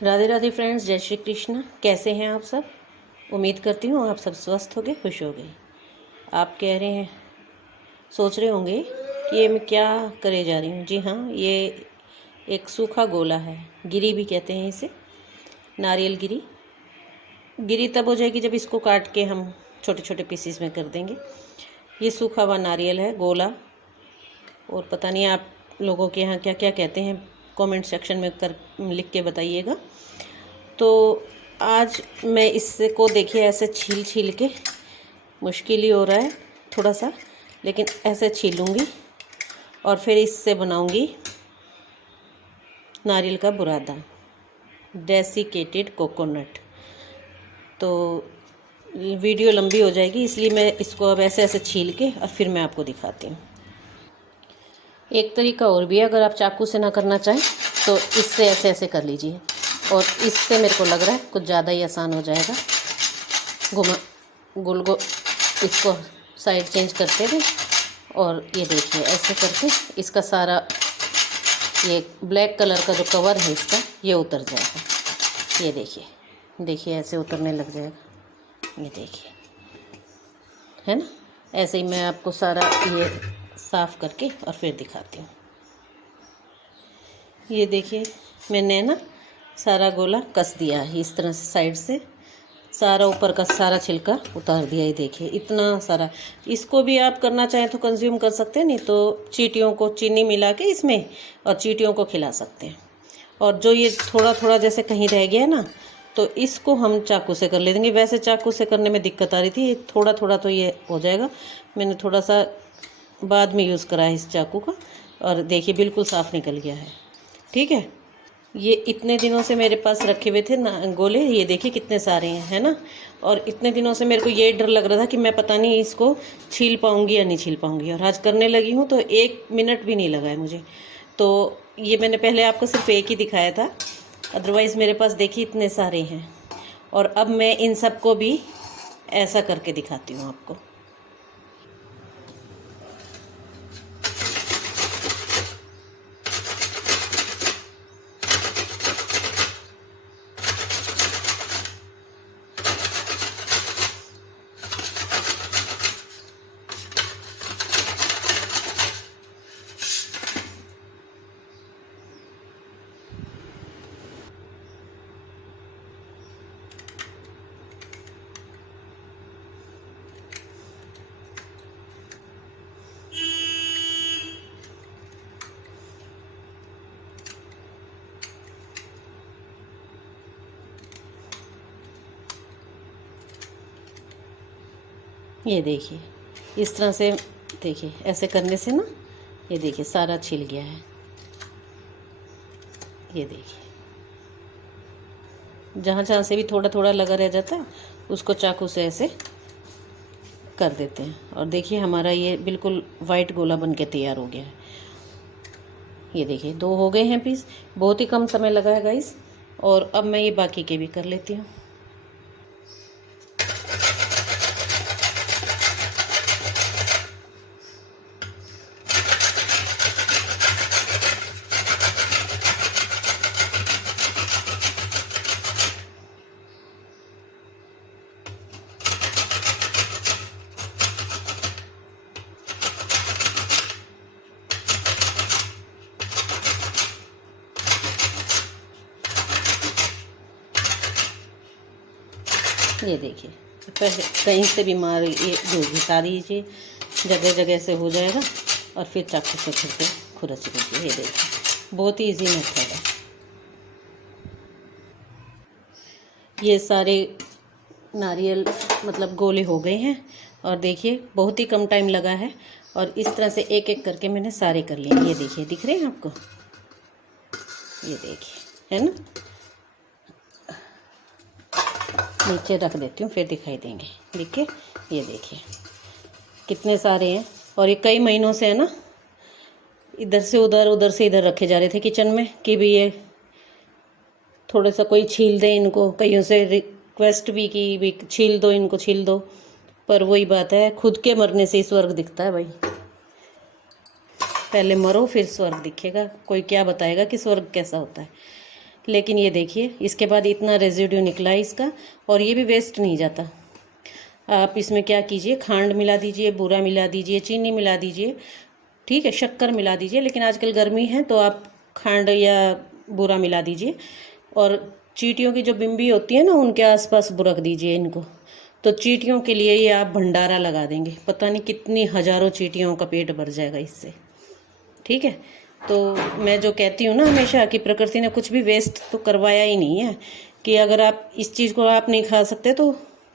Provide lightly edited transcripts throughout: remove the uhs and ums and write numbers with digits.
Radhe Radhe friends, जय श्री कृष्ण। कैसे हैं आप सब? उम्मीद करती हूँ आप सब स्वस्थ हो गए, खुश हो गए। आप कह रहे हैं, सोच रहे होंगे कि ये मैं क्या करे जा रही हूँ। जी हाँ, ये एक सूखा गोला है, गिरी भी कहते हैं इसे, नारियल गिरी। गिरी तब हो जाएगी जब इसको काट के हम छोटे छोटे पीसीस में कर देंगे। ये सूखा हुआ नारियल है, गोला। और पता नहीं आप लोगों के यहाँ क्या क्या कहते हैं, कमेंट सेक्शन में लिख के बताइएगा। तो आज मैं इसको देखिए ऐसे छील छील के, मुश्किल ही हो रहा है थोड़ा सा, लेकिन ऐसे छीलूँगी और फिर इससे बनाऊँगी नारियल का बुरादा, डेसिकेटेड कोकोनट। तो वीडियो लंबी हो जाएगी, इसलिए मैं इसको अब ऐसे ऐसे छील के और फिर मैं आपको दिखाती हूँ। एक तरीका और भी है, अगर आप चाकू से ना करना चाहें तो इससे ऐसे ऐसे कर लीजिए, और इससे मेरे को लग रहा है कुछ ज़्यादा ही आसान हो जाएगा। इसको साइड चेंज करते हुए, और ये देखिए ऐसे करके इसका सारा ये ब्लैक कलर का जो कवर है इसका, ये उतर जाएगा। ये देखिए ऐसे उतरने लग जाएगा। ये देखिए, है ना। ऐसे ही मैं आपको सारा ये साफ़ करके और फिर दिखाती हूँ। ये देखिए, मैंने ना सारा गोला कस दिया है इस तरह से, साइड से सारा ऊपर का सारा छिलका उतार दिया। ये देखिए इतना सारा। इसको भी आप करना चाहें तो कंज्यूम कर सकते हैं, नहीं तो चींटियों को चीनी मिला के इसमें और चींटियों को खिला सकते हैं। और जो ये थोड़ा थोड़ा जैसे कहीं रह गया है ना, तो इसको हम चाकू से कर ले देंगे। वैसे चाकू से करने में दिक्कत आ रही थी, थोड़ा थोड़ा तो ये हो जाएगा। मैंने थोड़ा सा बाद में यूज़ करा है इस चाकू का, और देखिए बिल्कुल साफ़ निकल गया है। ठीक है, ये इतने दिनों से मेरे पास रखे हुए थे ना गोले, ये देखिए कितने सारे हैं, है ना। और इतने दिनों से मेरे को ये डर लग रहा था कि मैं पता नहीं इसको छील पाऊँगी या नहीं छील पाऊँगी, और आज करने लगी हूँ तो 1 मिनट भी नहीं लगा है मुझे। तो ये मैंने पहले आपको सिर्फ एक ही दिखाया था, अदरवाइज़ मेरे पास देखिए इतने सारे हैं। और अब मैं इन सबको भी ऐसा करके दिखाती हूँ आपको। ये देखिए इस तरह से, देखिए ऐसे करने से ना, ये देखिए सारा छिल गया है। ये देखिए जहाँ जहाँ से भी थोड़ा थोड़ा लगा रह जाता है उसको चाकू से ऐसे कर देते हैं, और देखिए हमारा ये बिल्कुल वाइट गोला बन के तैयार हो गया है। ये देखिए 2 हो गए हैं पीस, बहुत ही कम समय लगा है गाइस। और अब मैं ये बाकी के भी कर लेती हूँ। ये देखिए पहले कहीं से भी मार, ये जो घिसा दीजिए, जगह जगह से हो जाएगा, और फिर चाकू से फिर के खुरच दीजिए। ये देखिए बहुत ही ईजी मेथड है। ये सारे नारियल मतलब गोले हो गए हैं, और देखिए बहुत ही कम टाइम लगा है, और इस तरह से एक एक करके मैंने सारे कर लिए। ये देखिए दिख रहे हैं आपको, ये देखिए, है ना। नीचे रख देती हूँ फिर दिखाई देंगे। देखिए ये देखिए कितने सारे हैं, और ये कई महीनों से है ना, इधर से उधर उधर से इधर रखे जा रहे थे किचन में कि भी ये थोड़ा सा कोई छील दे इनको। कईयों से रिक्वेस्ट भी की भी छील दो इनको, छील दो, पर वही बात है, खुद के मरने से ही स्वर्ग दिखता है भाई। पहले मरो फिर स्वर्ग दिखेगा। कोई क्या बताएगा कि स्वर्ग कैसा होता है। लेकिन ये देखिए इसके बाद इतना रेजिड्यू निकला है इसका, और ये भी वेस्ट नहीं जाता। आप इसमें क्या कीजिए, खांड मिला दीजिए, बूरा मिला दीजिए, चीनी मिला दीजिए, ठीक है, शक्कर मिला दीजिए, लेकिन आजकल गर्मी है तो आप खांड या बूरा मिला दीजिए। और चींटियों की जो बिम्बी होती है ना, उनके आसपास बुरक दीजिए इनको। तो चींटियों के लिए ये आप भंडारा लगा देंगे, पता नहीं कितनी हज़ारों चींटियों का पेट भर जाएगा इससे, ठीक है। तो मैं जो कहती हूँ ना हमेशा कि प्रकृति ने कुछ भी वेस्ट तो करवाया ही नहीं है, कि अगर आप इस चीज़ को आप नहीं खा सकते तो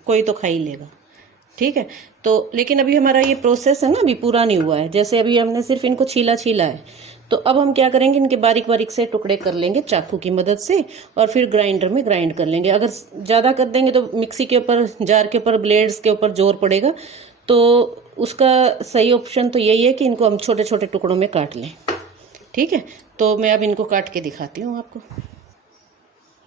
कोई तो खा ही लेगा, ठीक है। तो लेकिन अभी हमारा ये प्रोसेस है ना, अभी पूरा नहीं हुआ है। जैसे अभी हमने सिर्फ इनको छीला है, तो अब हम क्या करेंगे, इनके बारीक बारीक से टुकड़े कर लेंगे चाकू की मदद से, और फिर ग्राइंडर में ग्राइंड कर लेंगे। अगर ज़्यादा कर देंगे तो मिक्सी के ऊपर, जार के ऊपर, ब्लेड्स के ऊपर जोर पड़ेगा। तो उसका सही ऑप्शन तो यही है कि इनको हम छोटे छोटे टुकड़ों में काट लें, ठीक है। तो मैं अब इनको काट के दिखाती हूँ आपको।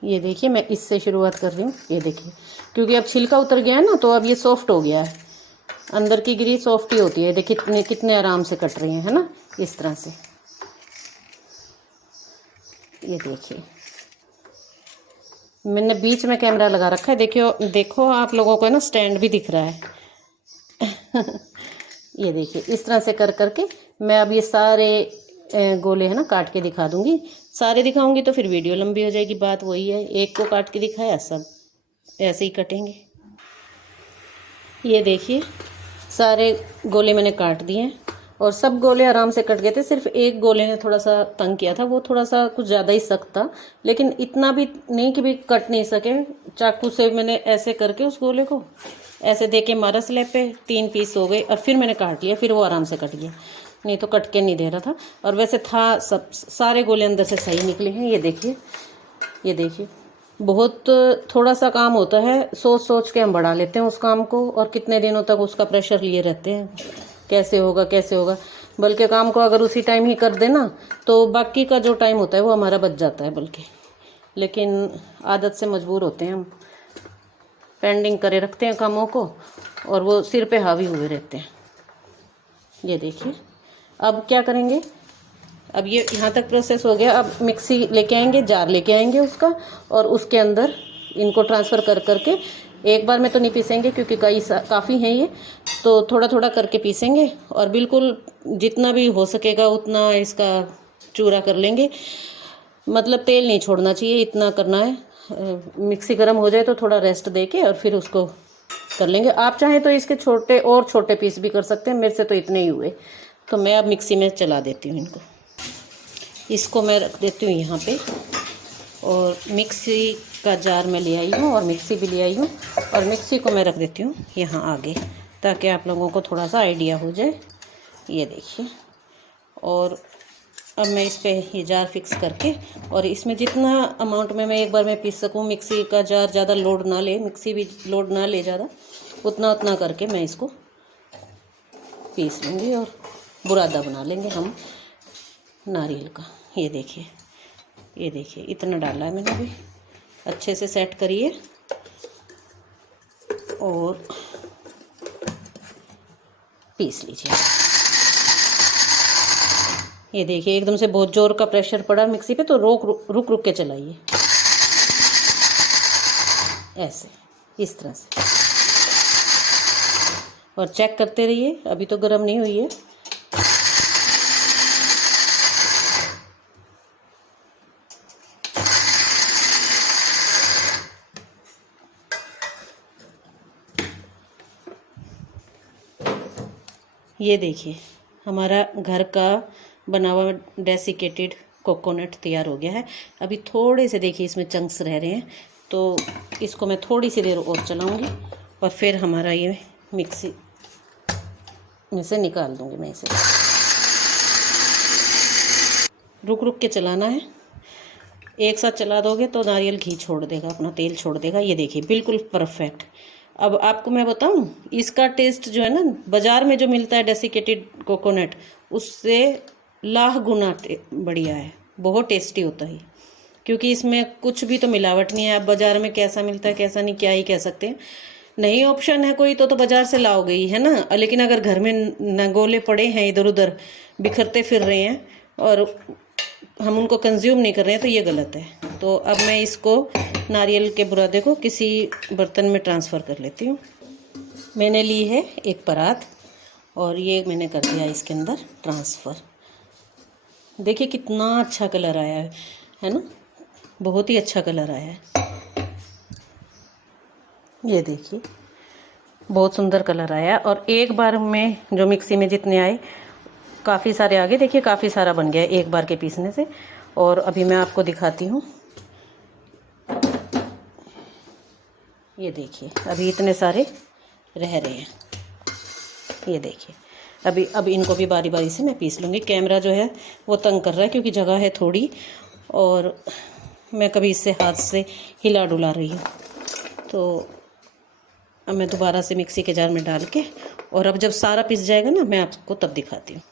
ये देखिए मैं इससे शुरुआत कर रही हूँ। ये देखिए, क्योंकि अब छिलका उतर गया है ना, तो अब ये सॉफ्ट हो गया है। अंदर की गिरी सॉफ्ट ही होती है। देखिए कितने आराम से कट रही है ना, इस तरह से। ये देखिए मैंने बीच में कैमरा लगा रखा है। देखियो, देखो आप लोगों को ना स्टैंड भी दिख रहा है। ये देखिए इस तरह से कर करके मैं अब ये सारे गोले है ना काट के दिखा दूंगी। सारे दिखाऊंगी तो फिर वीडियो लंबी हो जाएगी। बात वही है, एक को काट के दिखाया, सब ऐसे ही कटेंगे। ये देखिए सारे गोले मैंने काट दिए हैं, और सब गोले आराम से कट गए थे। सिर्फ एक गोले ने थोड़ा सा तंग किया था, वो थोड़ा सा कुछ ज़्यादा ही सख्त था, लेकिन इतना भी नहीं कि भी कट नहीं सके। चाकू से मैंने ऐसे करके उस गोले को ऐसे दे के मारा स्लैब पे, 3 पीस हो गए, और फिर मैंने काट लिया, फिर वो आराम से कट गया, नहीं तो कट के नहीं दे रहा था। और वैसे था सब, सारे गोले अंदर से सही निकले हैं। ये देखिए, ये देखिए, बहुत थोड़ा सा काम होता है, सोच सोच के हम बढ़ा लेते हैं उस काम को, और कितने दिनों तक उसका प्रेशर लिए रहते हैं, कैसे होगा कैसे होगा। बल्कि काम को अगर उसी टाइम ही कर देना तो बाकी का जो टाइम होता है वो हमारा बच जाता है बल्कि। लेकिन आदत से मजबूर होते हैं हम, पेंडिंग करे रखते हैं कामों को, और वो सिर पे हावी हुए रहते हैं। ये देखिए अब क्या करेंगे, अब ये यहाँ तक प्रोसेस हो गया। अब मिक्सी लेके आएंगे, जार लेके आएंगे उसका, और उसके अंदर इनको ट्रांसफ़र कर करके, एक बार में तो नहीं पीसेंगे क्योंकि काफ़ी हैं ये, तो थोड़ा थोड़ा करके पीसेंगे, और बिल्कुल जितना भी हो सकेगा उतना इसका चूरा कर लेंगे। मतलब तेल नहीं छोड़ना चाहिए, इतना करना है। मिक्सी गर्म हो जाए तो थोड़ा रेस्ट दे के और फिर उसको कर लेंगे। आप चाहें तो इसके छोटे और छोटे पीस भी कर सकते हैं, मेरे से तो इतने ही हुए। तो मैं अब मिक्सी में चला देती हूँ इनको। इसको मैं रख देती हूँ यहाँ पे, और मिक्सी का जार मैं ले आई हूँ, और मिक्सी भी ले आई हूँ, और मिक्सी को मैं रख देती हूँ यहाँ आगे, ताकि आप लोगों को थोड़ा सा आइडिया हो जाए। ये देखिए, और अब मैं इस पे ये जार फिक्स करके, और इसमें जितना अमाउंट में मैं एक बार में पीस सकूँ, मिक्सी का जार ज़्यादा लोड ना ले, मिक्सी भी लोड ना ले ज़्यादा, उतना उतना करके मैं इसको पीस लूँगी, और बुरादा बना लेंगे हम नारियल का। ये देखिए, ये देखिए इतना डाला है मैंने अभी। अच्छे से सेट करिए, और पीस लीजिए। ये देखिए एकदम से बहुत जोर का प्रेशर पड़ा मिक्सी पे, तो रुक रुक के चलाइए, ऐसे इस तरह से, और चेक करते रहिए। अभी तो गर्म नहीं हुई है। ये देखिए हमारा घर का बना हुआ डेसिकेटेड कोकोनट तैयार हो गया है। अभी थोड़े से देखिए इसमें चंक्स रह रहे हैं, तो इसको मैं थोड़ी सी देर और चलाऊंगी, और फिर हमारा ये मिक्सी में से निकाल दूंगी मैं इसे। रुक रुक के चलाना है, एक साथ चला दोगे तो नारियल घी छोड़ देगा, अपना तेल छोड़ देगा। ये देखिए बिल्कुल परफेक्ट। अब आपको मैं बताऊं, इसका टेस्ट जो है ना, बाज़ार में जो मिलता है डेसिकेटेड कोकोनट, उससे लाख गुना बढ़िया है। बहुत टेस्टी होता है, क्योंकि इसमें कुछ भी तो मिलावट नहीं है। अब बाज़ार में कैसा मिलता है कैसा नहीं, क्या ही कह सकते हैं। नहीं ऑप्शन है कोई तो बाज़ार से लाओगे ही, है ना। लेकिन अगर घर में नगोले पड़े हैं, इधर उधर बिखरते फिर रहे हैं, और हम उनको कंज्यूम नहीं कर रहे हैं तो ये गलत है। तो अब मैं इसको नारियल के बुरादे को किसी बर्तन में ट्रांसफ़र कर लेती हूँ। मैंने ली है एक परात और ये मैंने कर दिया इसके अंदर ट्रांसफ़र। देखिए कितना अच्छा कलर आया है ना, बहुत ही अच्छा कलर आया है। ये देखिए बहुत सुंदर कलर आया। और एक बार में जो मिक्सी में जितने आए काफ़ी सारे आगे, देखिए काफ़ी सारा बन गया एक बार के पीसने से। और अभी मैं आपको दिखाती हूँ, ये देखिए अभी इतने सारे रह रहे हैं। ये देखिए अब इनको भी बारी बारी से मैं पीस लूँगी। कैमरा जो है वो तंग कर रहा है क्योंकि जगह है थोड़ी और मैं कभी इससे हाथ से हिला डुला रही हूँ। तो अब मैं दोबारा से मिक्सी के जार में डाल के, और अब जब सारा पिस जाएगा ना मैं आपको तब दिखाती हूँ।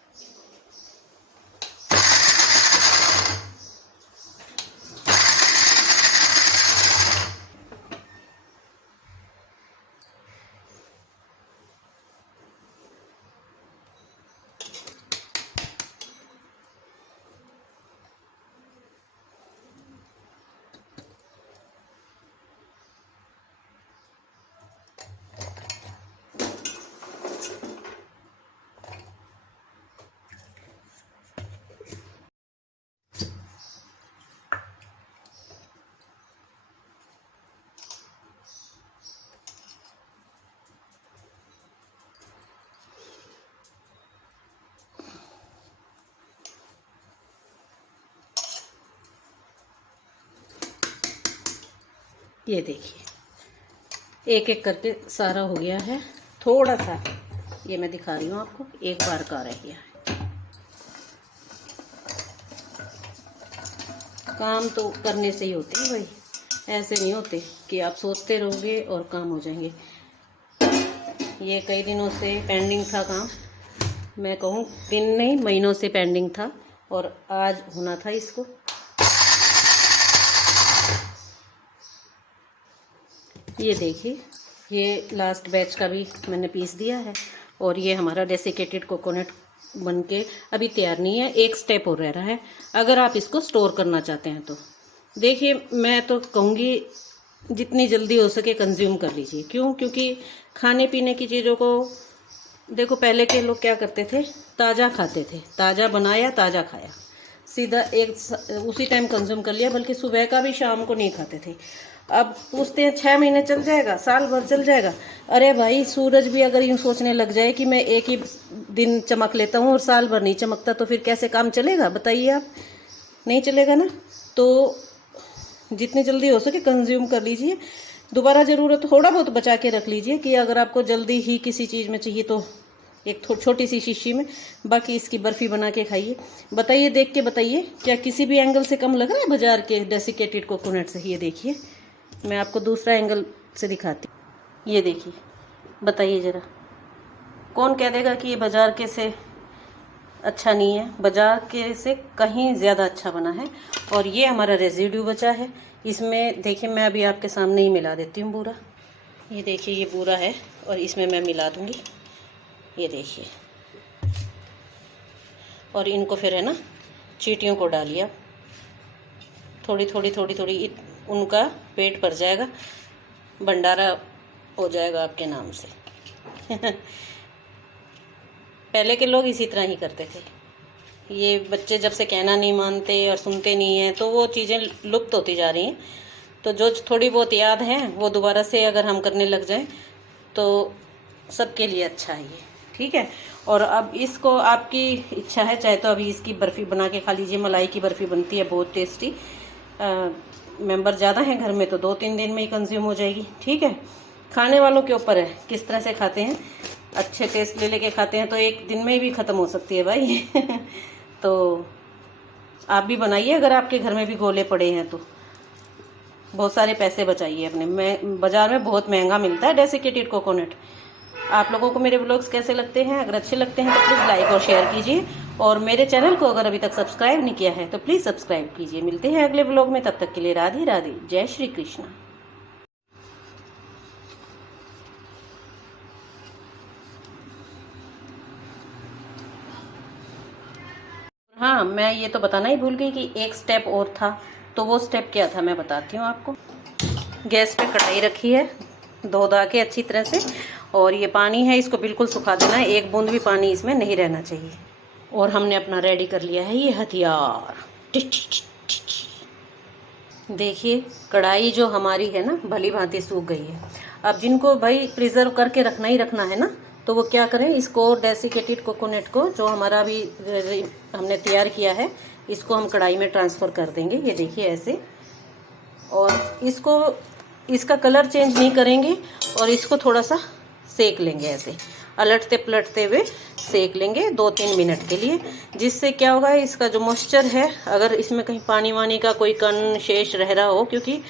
ये देखिए एक एक करके सारा हो गया है। थोड़ा सा ये मैं दिखा रही हूँ आपको, एक बार का रह गया है। काम तो करने से ही होते हैं भाई, ऐसे नहीं होते कि आप सोचते रहोगे और काम हो जाएंगे। ये कई दिनों से पेंडिंग था काम, मैं कहूँ दिन नहीं महीनों से पेंडिंग था और आज होना था इसको। ये देखिए ये लास्ट बैच का भी मैंने पीस दिया है और ये हमारा डेसिकेटेड कोकोनट बनके अभी तैयार नहीं है, एक स्टेप और रह रहा है। अगर आप इसको स्टोर करना चाहते हैं तो देखिए मैं तो कहूँगी जितनी जल्दी हो सके कंज्यूम कर लीजिए। क्यों? क्योंकि खाने पीने की चीज़ों को देखो, पहले के लोग क्या करते थे, ताज़ा खाते थे, ताज़ा बनाया ताज़ा खाया, सीधा उसी टाइम कंज्यूम कर लिया, बल्कि सुबह का भी शाम को नहीं खाते थे। अब पूछते हैं 6 महीने चल जाएगा, साल भर चल जाएगा। अरे भाई सूरज भी अगर यूँ सोचने लग जाए कि मैं एक ही दिन चमक लेता हूँ और साल भर नहीं चमकता तो फिर कैसे काम चलेगा बताइए आप? नहीं चलेगा ना। तो जितनी जल्दी हो सके कंज्यूम कर लीजिए। दोबारा ज़रूरत थोड़ा बहुत बचा के रख लीजिए कि अगर आपको जल्दी ही किसी चीज़ में चाहिए तो एक छोटी सी शीशी में। बाकी इसकी बर्फ़ी बना के खाइए। बताइए, देख के बताइए, क्या किसी भी एंगल से कम लग रहा है बाज़ार के डेसिकेटेड कोकोनट से? ये देखिए मैं आपको दूसरा एंगल से दिखाती हूँ। ये देखिए, बताइए ज़रा, कौन कह देगा कि ये बाज़ार के से अच्छा नहीं है? बाज़ार के से कहीं ज़्यादा अच्छा बना है। और ये हमारा रेजिड्यू बचा है, इसमें देखिए मैं अभी आपके सामने ही मिला देती हूँ बूरा। ये देखिए ये बूरा है और इसमें मैं मिला दूँगी, ये देखिए। और इनको फिर है ना चींटियों को डालिए आप, थोड़ी थोड़ी थोड़ी थोड़ी, उनका पेट भर जाएगा, भंडारा हो जाएगा आपके नाम से। पहले के लोग इसी तरह ही करते थे। ये बच्चे जब से कहना नहीं मानते और सुनते नहीं हैं तो वो चीज़ें लुप्त होती जा रही हैं। तो जो थोड़ी बहुत याद हैं वो दोबारा से अगर हम करने लग जाएं तो सबके लिए अच्छा है ये, ठीक है। और अब इसको आपकी इच्छा है, चाहे तो अभी इसकी बर्फ़ी बना के खा लीजिए। मलाई की बर्फ़ी बनती है बहुत टेस्टी। मेंबर ज़्यादा हैं घर में तो 2-3 दिन में ही कंज्यूम हो जाएगी, ठीक है। खाने वालों के ऊपर है किस तरह से खाते हैं। अच्छे टेस्ट ले लेके खाते हैं तो एक दिन में भी ख़त्म हो सकती है भाई। तो आप भी बनाइए, अगर आपके घर में भी गोले पड़े हैं तो बहुत सारे पैसे बचाइए अपने। बाज़ार में बहुत महंगा मिलता है डेसिकेटेड कोकोनट। आप लोगों को मेरे व्लॉग्स कैसे लगते हैं? अगर अच्छे लगते हैं तो प्लीज़ लाइक और शेयर कीजिए। और मेरे चैनल को अगर अभी तक सब्सक्राइब नहीं किया है तो प्लीज़ सब्सक्राइब कीजिए। मिलते हैं अगले व्लॉग में, तब तक के लिए राधे राधे, जय श्री कृष्णा। हाँ, मैं ये तो बताना ही भूल गई कि एक स्टेप और था, तो वो स्टेप क्या था मैं बताती हूँ आपको। गैस पे कढ़ाई रखी है, धो धा के अच्छी तरह से, और ये पानी है इसको बिल्कुल सुखा देना है, एक बूंद भी पानी इसमें नहीं रहना चाहिए। और हमने अपना रेडी कर लिया है ये हथियार। देखिए कढ़ाई जो हमारी है ना भली भांति सूख गई है। अब जिनको भाई प्रिजर्व करके रखना ही रखना है ना, तो वो क्या करें, इसको डेसिकेटेड कोकोनट को जो हमारा अभी हमने तैयार किया है, इसको हम कढ़ाई में ट्रांसफ़र कर देंगे। ये देखिए ऐसे, और इसको इसका कलर चेंज नहीं करेंगे, और इसको थोड़ा सा सेक लेंगे ऐसे, अलटते पलटते हुए सेक लेंगे 2-3 मिनट के लिए। जिससे क्या होगा, इसका जो मॉइस्चर है, अगर इसमें कहीं पानी वानी का कोई कण शेष रह रहा हो, क्योंकि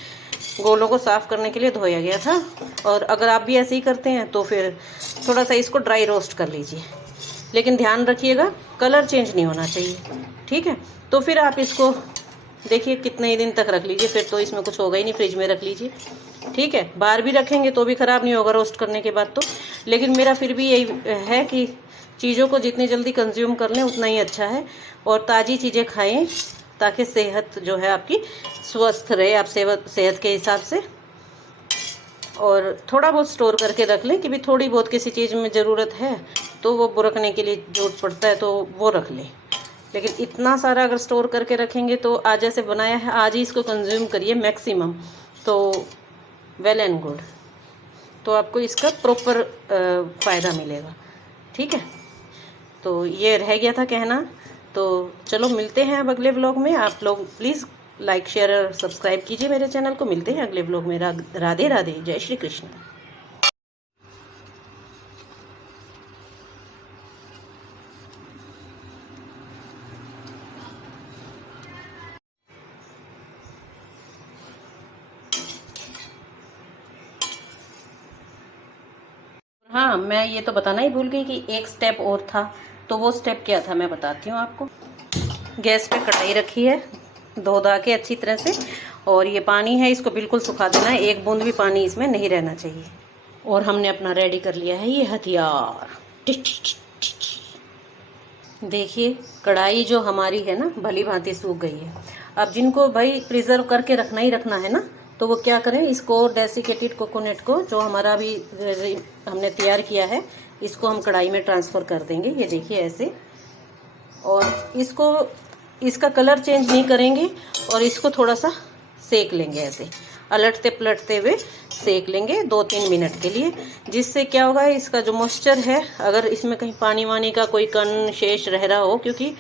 गोलों को साफ़ करने के लिए धोया गया था, और अगर आप भी ऐसे ही करते हैं तो फिर थोड़ा सा इसको ड्राई रोस्ट कर लीजिए। लेकिन ध्यान रखिएगा कलर चेंज नहीं होना चाहिए, ठीक है। तो फिर आप इसको देखिए कितने ही दिन तक रख लीजिए, फिर तो इसमें कुछ होगा ही नहीं, फ्रिज में रख लीजिए, ठीक है। बाहर भी रखेंगे तो भी ख़राब नहीं होगा रोस्ट करने के बाद तो। लेकिन मेरा फिर भी यही है कि चीज़ों को जितनी जल्दी कंज्यूम कर लें उतना ही अच्छा है, और ताज़ी चीज़ें खाएं ताकि सेहत जो है आपकी स्वस्थ रहे, आप सेहत के हिसाब से। और थोड़ा बहुत स्टोर करके रख लें कि भी थोड़ी बहुत किसी चीज़ में ज़रूरत है तो वो बुरकने के लिए ज़रूरत पड़ता है तो वो रख लें। लेकिन इतना सारा अगर स्टोर करके रखेंगे तो आज जैसे बनाया है आज ही इसको कंज्यूम करिए मैक्सिमम, तो वेल एंड गुड, तो आपको इसका प्रॉपर फ़ायदा मिलेगा, ठीक है। तो ये रह गया था कहना, तो चलो मिलते हैं अब अगले व्लॉग में। आप लोग प्लीज़ लाइक शेयर और सब्सक्राइब कीजिए मेरे चैनल को। मिलते हैं अगले व्लॉग में। राधे राधे, जय श्री कृष्ण। हाँ, मैं ये तो बताना ही भूल गई कि एक स्टेप और था, तो वो स्टेप क्या था मैं बताती हूँ आपको। गैस पे कढ़ाई रखी है, धो धा के अच्छी तरह से, और ये पानी है इसको बिल्कुल सुखा देना है, एक बूंद भी पानी इसमें नहीं रहना चाहिए। और हमने अपना रेडी कर लिया है ये हथियार। देखिए कढ़ाई जो हमारी है ना भली भांति सूख गई है। अब जिनको भाई प्रिजर्व करके रखना ही रखना है ना, तो वो क्या करें, इसको डेसिकेटेड कोकोनट को जो हमारा अभी हमने तैयार किया है, इसको हम कढ़ाई में ट्रांसफ़र कर देंगे। ये देखिए ऐसे, और इसको इसका कलर चेंज नहीं करेंगे, और इसको थोड़ा सा सेक लेंगे ऐसे, अलटते पलटते हुए सेक लेंगे 2-3 मिनट के लिए। जिससे क्या होगा, इसका जो मॉइस्चर है, अगर इसमें कहीं पानी वानी का कोई कण शेष रह रहा हो, क्योंकि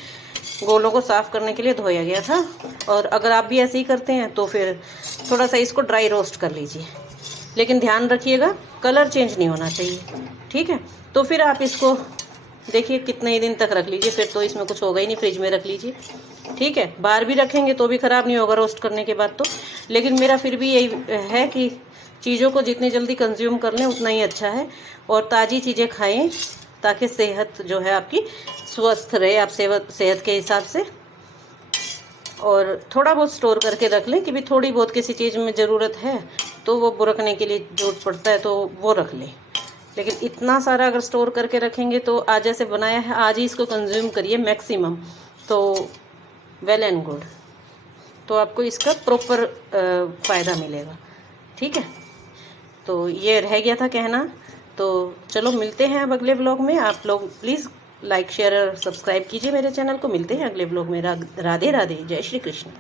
गोलों को साफ़ करने के लिए धोया गया था, और अगर आप भी ऐसे ही करते हैं तो फिर थोड़ा सा इसको ड्राई रोस्ट कर लीजिए। लेकिन ध्यान रखिएगा कलर चेंज नहीं होना चाहिए, ठीक है। तो फिर आप इसको देखिए कितने ही दिन तक रख लीजिए, फिर तो इसमें कुछ होगा ही नहीं, फ्रिज में रख लीजिए, ठीक है। बाहर भी रखेंगे तो भी ख़राब नहीं होगा रोस्ट करने के बाद तो। लेकिन मेरा फिर भी यही है कि चीज़ों को जितनी जल्दी कंज्यूम कर लें उतना ही अच्छा है, और ताज़ी चीज़ें खाएं ताकि सेहत जो है आपकी स्वस्थ रहे, आप सेहत के हिसाब से। और थोड़ा बहुत स्टोर करके रख लें कि भी थोड़ी बहुत किसी चीज़ में ज़रूरत है तो वो बुरकने के लिए ज़रूरत पड़ता है तो वो रख लें। लेकिन इतना सारा अगर स्टोर करके रखेंगे तो आज जैसे बनाया है आज ही इसको कंज्यूम करिए मैक्सिमम, तो वेल एंड गुड, तो आपको इसका प्रॉपर फ़ायदा मिलेगा, ठीक है। तो ये रह गया था कहना, तो चलो मिलते हैं अब अगले व्लॉग में। आप लोग प्लीज़ लाइक शेयर और सब्सक्राइब कीजिए मेरे चैनल को। मिलते हैं अगले व्लॉग में। राधे राधे, जय श्री कृष्ण।